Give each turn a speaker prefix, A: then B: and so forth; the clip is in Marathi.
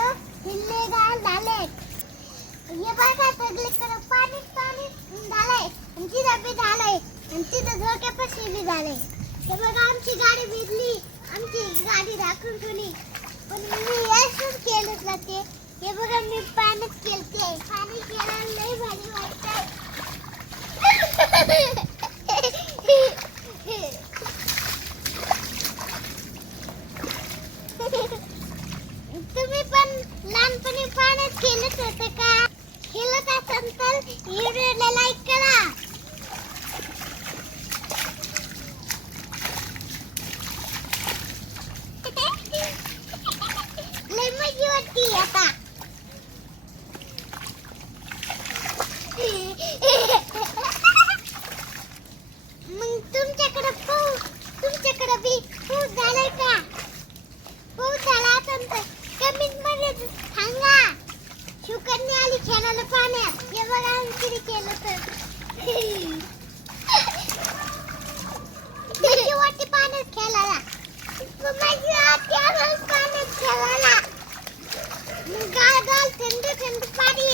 A: हिरवेगार झाले हे बघा सगळीकडे पाणी पाणी झालंय. आणि तिथं बी झालंय. आणि तिथं झोक्यापाशी बी झालंय. हे बघा आमची गाडी भिजली. आमची गाडी राखून ठेवली. पण मी यशच केलं ना ते. हे बघा मी पाण्यात केलते. पाणी केलं लई भारी वाटतंय. आपण लहानपणी पाण्यात खेळत होतो का? खेळत असाल तर व्हिडिओला लाईक करा. लय मजा वाटते आता. मिळालं पाण्यात. हे बघा आम्ही केलं तर. पाण्यात खेळायला. माझी आत्या थंड थंड पाणी